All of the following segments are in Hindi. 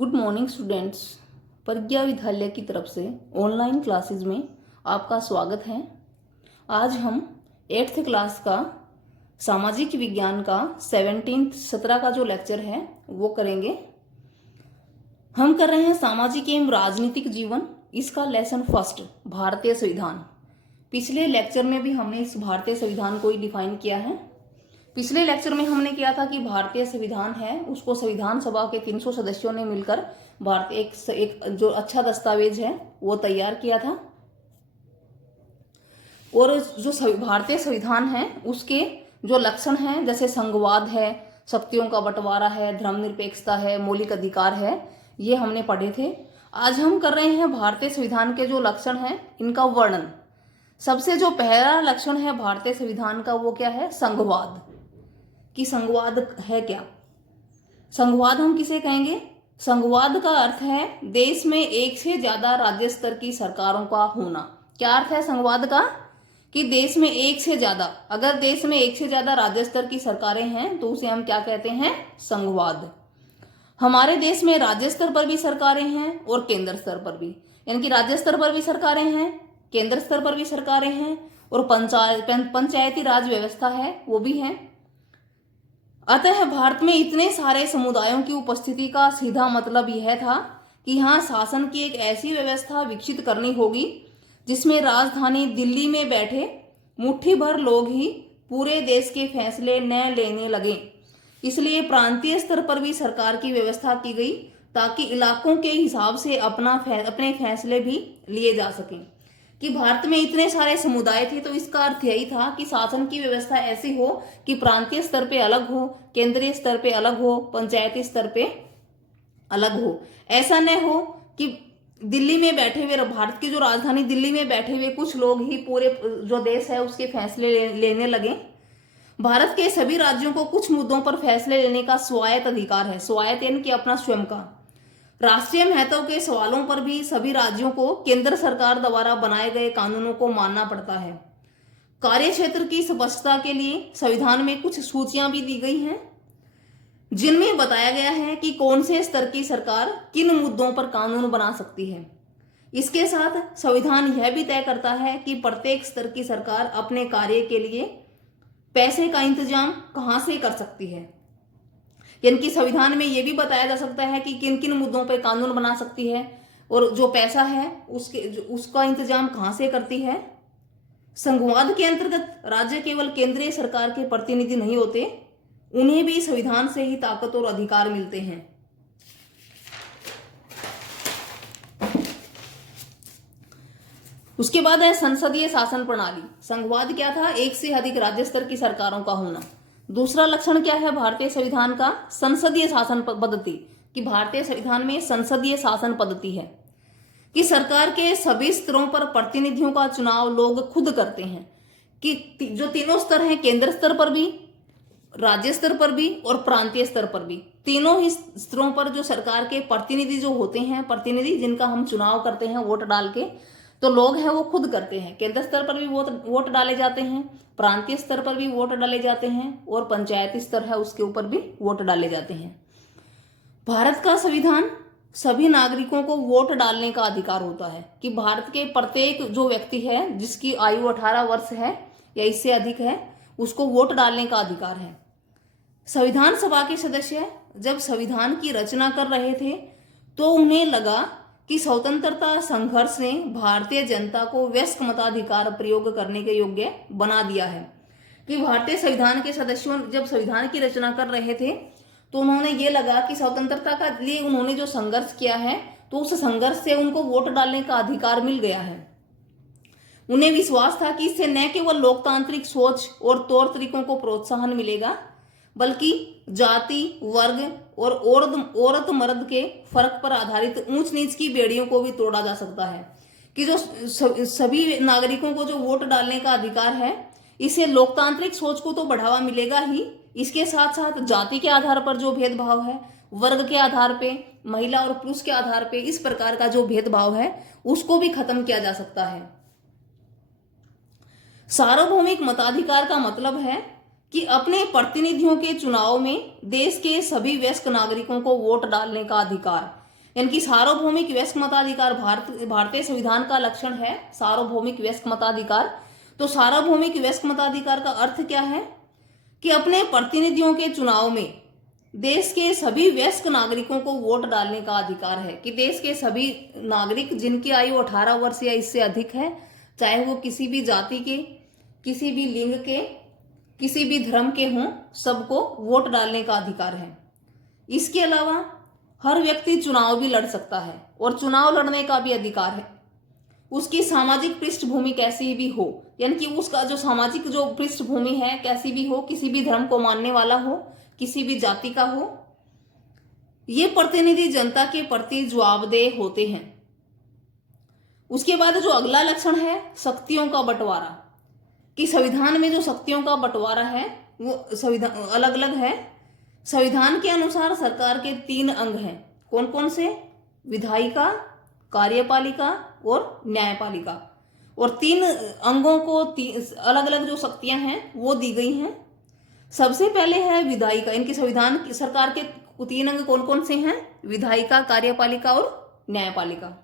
Good morning students. प्रज्ञा विद्यालय की तरफ से ऑनलाइन क्लासेस में आपका स्वागत है। आज हम 8th क्लास का सामाजिक विज्ञान का 17 का जो लेक्चर है वो करेंगे। हम कर रहे हैं सामाजिक एवं राजनीतिक जीवन, इसका लेसन फर्स्ट, भारतीय संविधान। पिछले लेक्चर में भी हमने इस भारतीय संविधान को ही डिफाइन किया है। पिछले लेक्चर में हमने किया था कि भारतीय संविधान है उसको संविधान सभा के 300 सदस्यों ने मिलकर भारत एक जो अच्छा दस्तावेज है वो तैयार किया था। और जो भारतीय संविधान है उसके जो लक्षण हैं, जैसे संघवाद है, शक्तियों का बंटवारा है, धर्मनिरपेक्षता है, मौलिक अधिकार है, ये हमने पढ़े थे। आज हम कर रहे हैं भारतीय संविधान के जो लक्षण हैं इनका वर्णन। सबसे जो पहला लक्षण है भारतीय संविधान का वो क्या है? संघवाद। कि संघवाद है क्या? संघवाद हम किसे कहेंगे? संघवाद का अर्थ है देश में एक से ज्यादा राज्य स्तर की सरकारों का होना। क्या अर्थ है संघवाद का? कि देश में एक से ज्यादा, अगर देश में एक से ज्यादा राज्य स्तर की सरकारें हैं तो उसे हम क्या कहते हैं? संघवाद। हमारे देश में राज्य स्तर पर भी सरकारें हैं और केंद्र स्तर पर भी, यानी कि राज्य स्तर पर भी सरकारें हैं, केंद्र स्तर पर भी सरकारें हैं, और पंचायती राज व्यवस्था है वो भी है। अतः भारत में इतने सारे समुदायों की उपस्थिति का सीधा मतलब यह था कि यहाँ शासन की एक ऐसी व्यवस्था विकसित करनी होगी जिसमें राजधानी दिल्ली में बैठे मुट्ठी भर लोग ही पूरे देश के फैसले न लेने लगे। इसलिए प्रांतीय स्तर पर भी सरकार की व्यवस्था की गई ताकि इलाकों के हिसाब से अपने फैसले भी लिए जा सकें। कि भारत में इतने सारे समुदाय थे तो इसका अर्थ यही था कि शासन की व्यवस्था ऐसी हो कि प्रांतीय स्तर पे अलग हो, केंद्रीय स्तर पे अलग हो, पंचायती स्तर पे अलग हो। ऐसा न हो कि दिल्ली में बैठे हुए, भारत की जो राजधानी दिल्ली में बैठे हुए कुछ लोग ही पूरे जो देश है उसके फैसले लेने लगे। भारत के सभी राज्यों को कुछ मुद्दों पर फैसले लेने का स्वायत्त अधिकार है। स्वायत्त यानी कि अपना स्वयं का। राष्ट्रीय महत्व के सवालों पर भी सभी राज्यों को केंद्र सरकार द्वारा बनाए गए कानूनों को मानना पड़ता है। कार्य क्षेत्र की स्पष्टता के लिए संविधान में कुछ सूचियां भी दी गई हैं जिनमें बताया गया है कि कौन से स्तर की सरकार किन मुद्दों पर कानून बना सकती है। इसके साथ संविधान यह भी तय करता है कि प्रत्येक स्तर की सरकार अपने कार्य के लिए पैसे का इंतजाम कहां से कर सकती है। यानी कि संविधान में यह भी बताया जा सकता है कि किन किन मुद्दों पर कानून बना सकती है और जो पैसा है उसका इंतजाम कहां से करती है। संघवाद के अंतर्गत राज्य केवल केंद्रीय सरकार के प्रतिनिधि नहीं होते, उन्हें भी संविधान से ही ताकत और अधिकार मिलते हैं। उसके बाद है संसदीय शासन प्रणाली। संघवाद क्या था? एक से अधिक राज्य स्तर की सरकारों का होना। दूसरा लक्षण क्या है भारतीय संविधान का? संसदीय शासन पद्धति। कि भारतीय संविधान में संसदीय शासन पद्धति है कि सरकार के सभी स्तरों पर प्रतिनिधियों का चुनाव लोग खुद करते हैं। कि जो तीनों स्तर हैं, केंद्र स्तर पर भी, राज्य स्तर पर भी और प्रांतीय स्तर पर भी, तीनों ही स्तरों पर जो सरकार के प्रतिनिधि जो होते हैं, प्रतिनिधि जिनका हम चुनाव करते हैं वोट डाल के, तो लोग हैं वो खुद करते हैं। केंद्र स्तर पर भी वोट डाले जाते हैं, प्रांतीय स्तर पर भी वोट डाले जाते हैं और पंचायती स्तर है उसके ऊपर भी वोट डाले जाते हैं। भारत का संविधान सभी नागरिकों को वोट डालने का अधिकार होता है। कि भारत के प्रत्येक जो व्यक्ति है जिसकी आयु 18 वर्ष है या इससे अधिक है उसको वोट डालने का अधिकार है। संविधान सभा के सदस्य जब संविधान की रचना कर रहे थे तो उन्हें लगा कि स्वतंत्रता संघर्ष ने भारतीय जनता को वयस्क मताधिकार प्रयोग करने के योग्य बना दिया है। कि भारतीय संविधान के सदस्यों जब संविधान की रचना कर रहे थे तो उन्होंने ये लगा कि स्वतंत्रता का लिए उन्होंने जो संघर्ष किया है तो उस संघर्ष से उनको वोट डालने का अधिकार मिल गया है। उन्हें विश्वास था कि इससे न केवल लोकतांत्रिक सोच और तौर तरीकों को प्रोत्साहन मिलेगा बल्कि जाति, वर्ग और औरत मर्द के फर्क पर आधारित ऊंच नीच की बेड़ियों को भी तोड़ा जा सकता है। कि जो सभी नागरिकों को जो वोट डालने का अधिकार है, इससे लोकतांत्रिक सोच को तो बढ़ावा मिलेगा ही, इसके साथ साथ जाति के आधार पर जो भेदभाव है, वर्ग के आधार पे, महिला और पुरुष के आधार पे इस प्रकार का जो भेदभाव है उसको भी खत्म किया जा सकता है। सार्वभौमिक मताधिकार का मतलब है कि अपने प्रतिनिधियों के चुनाव में देश के सभी वयस्क नागरिकों को वोट डालने का अधिकार। यानी कि सार्वभौमिक वयस्क मताधिकार भारतीय संविधान का लक्षण है, सार्वभौमिक वयस्क मताधिकार। तो सार्वभौमिक वयस्क मताधिकार का अर्थ क्या है कि अपने प्रतिनिधियों के चुनाव में देश के सभी वयस्क नागरिकों को वोट डालने का अधिकार है, कि देश के सभी नागरिक जिनकी आयु 18 वर्ष या इससे अधिक है, चाहे वो किसी भी जाति के, किसी भी लिंग के, किसी भी धर्म के हों, सबको वोट डालने का अधिकार है। इसके अलावा हर व्यक्ति चुनाव भी लड़ सकता है और चुनाव लड़ने का भी अधिकार है। उसकी सामाजिक पृष्ठभूमि कैसी भी हो, यानी कि उसका जो सामाजिक जो पृष्ठभूमि है कैसी भी हो, किसी भी धर्म को मानने वाला हो, किसी भी जाति का हो, ये प्रतिनिधि जनता के प्रति जवाबदेह होते हैं। उसके बाद जो अगला लक्षण है शक्तियों का बंटवारा, कि संविधान में जो शक्तियों का बंटवारा है वो संविधान अलग अलग है। संविधान के अनुसार सरकार के 3 अंग हैं। कौन कौन से? विधायिका, कार्यपालिका और न्यायपालिका। और 3 अंगों को अलग अलग जो शक्तियां हैं वो दी गई हैं। सबसे पहले है विधायिका। इनकी संविधान की सरकार के 3 अंग कौन कौन से हैं? विधायिका, कार्यपालिका और न्यायपालिका।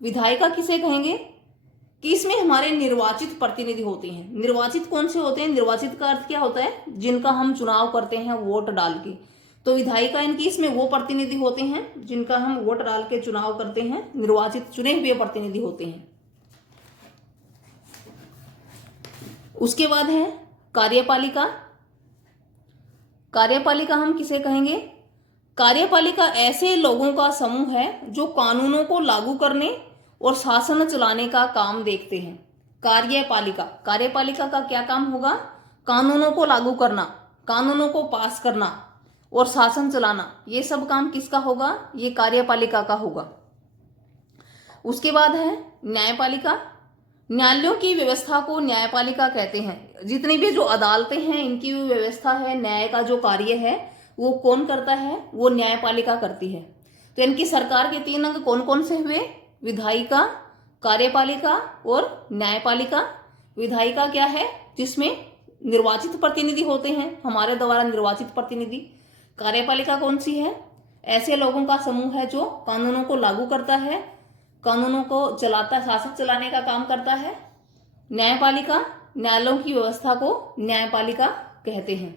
विधायिका किसे कहेंगे कि इसमें हमारे निर्वाचित प्रतिनिधि होते हैं। निर्वाचित कौन से होते हैं? निर्वाचित का अर्थ क्या होता है? जिनका हम चुनाव करते हैं वोट डाल के। तो विधायिका इनकी इसमें वो प्रतिनिधि होते हैं जिनका हम वोट डाल के चुनाव करते हैं, निर्वाचित चुने हुए प्रतिनिधि होते हैं। उसके बाद है कार्यपालिका। कार्यपालिका हम किसे कहेंगे? कार्यपालिका ऐसे लोगों का समूह है जो कानूनों को लागू करने और शासन चलाने का काम देखते हैं। कार्यपालिका, कार्यपालिका का क्या काम होगा? कानूनों को लागू करना, कानूनों को पास करना और शासन चलाना, ये सब काम किसका होगा? ये कार्यपालिका का होगा। उसके बाद है न्यायपालिका। न्यायालयों की व्यवस्था को न्यायपालिका कहते हैं। जितनी भी जो अदालतें हैं इनकी जो व्यवस्था है, न्याय का जो कार्य है वो कौन करता है? वो न्यायपालिका करती है। तो इनकी सरकार के 3 अंग कौन कौन से हुए? विधायिका, कार्यपालिका और न्यायपालिका। विधायिका क्या है? जिसमें निर्वाचित प्रतिनिधि होते हैं, हमारे द्वारा निर्वाचित प्रतिनिधि। कार्यपालिका कौन सी है? ऐसे लोगों का समूह है जो कानूनों को लागू करता है, कानूनों को चलाता, शासन चलाने का काम करता है। न्यायपालिका, न्यायालयों की व्यवस्था को न्यायपालिका कहते हैं।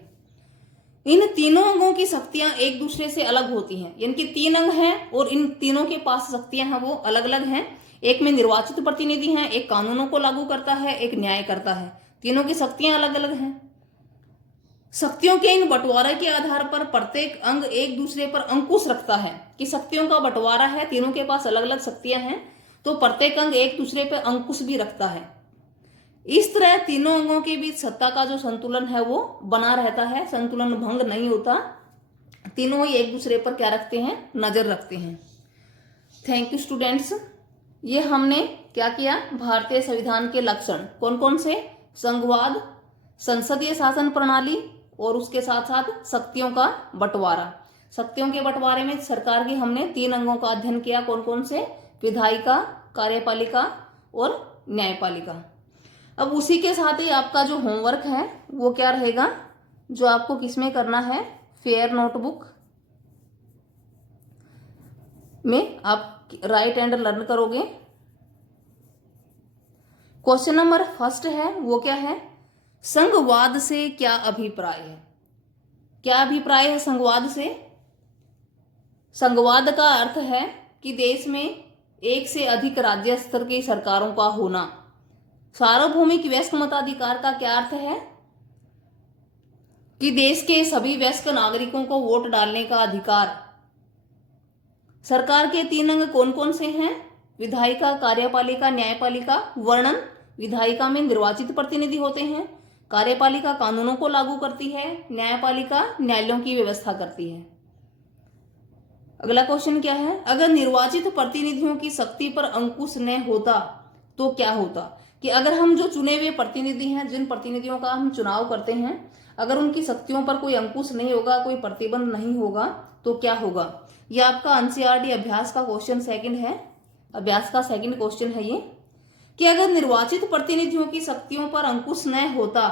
इन तीनों अंगों की शक्तियां एक दूसरे से अलग होती हैं। यानी कि 3 अंग हैं और इन तीनों के पास शक्तियां हैं वो अलग अलग हैं। एक में निर्वाचित प्रतिनिधि हैं, एक कानूनों को लागू करता है, एक न्याय करता है। तीनों की शक्तियां अलग अलग हैं। शक्तियों के इन बंटवारे के आधार पर प्रत्येक अंग एक दूसरे पर अंकुश रखता है, कि शक्तियों का बंटवारा है, तीनों के पास अलग अलग शक्तियां हैं, तो प्रत्येक अंग एक दूसरे पर अंकुश भी रखता है। इस तरह तीनों अंगों के बीच सत्ता का जो संतुलन है वो बना रहता है, संतुलन भंग नहीं होता। तीनों ही एक दूसरे पर क्या रखते हैं? नजर रखते हैं। Thank you students. ये हमने क्या किया? भारतीय संविधान के लक्षण कौन कौन से? संघवाद, संसदीय शासन प्रणाली और उसके साथ साथ शक्तियों का बंटवारा। शक्तियों के बंटवारे में सरकार के हमने 3 अंगों का अध्ययन किया। कौन कौन से? विधायिका, कार्यपालिका और न्यायपालिका। अब उसी के साथ ही आपका जो होमवर्क है वो क्या रहेगा, जो आपको किसमें करना है? फेयर नोटबुक में आप राइट एंड लर्न करोगे। क्वेश्चन नंबर 1 है वो क्या है? संघवाद से क्या अभिप्राय है? क्या अभिप्राय है संघवाद से? संघवाद का अर्थ है कि देश में एक से अधिक राज्य स्तर की सरकारों का होना। सार्वभौमिक वयस्क मताधिकार का क्या अर्थ है? कि देश के सभी वयस्क नागरिकों को वोट डालने का अधिकार। सरकार के 3 अंग कौन कौन से हैं? विधायिका, कार्यपालिका, न्यायपालिका। वर्णन: विधायिका में निर्वाचित प्रतिनिधि होते हैं, कार्यपालिका कानूनों को लागू करती है, न्यायपालिका न्यायालयों की व्यवस्था करती है। अगला क्वेश्चन क्या है? अगर निर्वाचित प्रतिनिधियों की शक्ति पर अंकुश न होता तो क्या होता? कि अगर हम जो चुने हुए प्रतिनिधि हैं, जिन प्रतिनिधियों का हम चुनाव करते हैं, अगर उनकी शक्तियों पर कोई अंकुश नहीं होगा, कोई प्रतिबंध नहीं होगा तो क्या होगा? ये आपका एनसीईआरटी अभ्यास का क्वेश्चन 2 है। अभ्यास का 2 क्वेश्चन है ये, कि अगर निर्वाचित प्रतिनिधियों की शक्तियों पर अंकुश न होता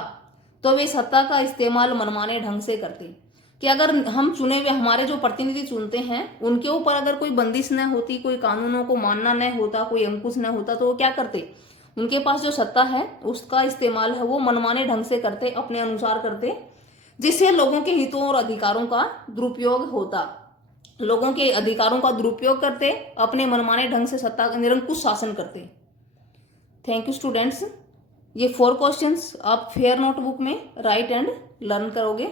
तो वे सत्ता का इस्तेमाल मनमाने ढंग से करते। कि अगर हम चुने हुए हमारे जो प्रतिनिधि चुनते हैं उनके ऊपर अगर कोई बंदिश न होती, कोई कानूनों को मानना न होता, कोई अंकुश न होता, तो वो क्या करते, उनके पास जो सत्ता है उसका इस्तेमाल है वो मनमाने ढंग से करते, अपने अनुसार करते, जिससे लोगों के हितों और अधिकारों का दुरुपयोग होता। लोगों के अधिकारों का दुरुपयोग करते, अपने मनमाने ढंग से सत्ता निरंकुश शासन करते। Thank you students. ये 4 क्वेश्चंस आप फेयर नोटबुक में राइट एंड लर्न करोगे।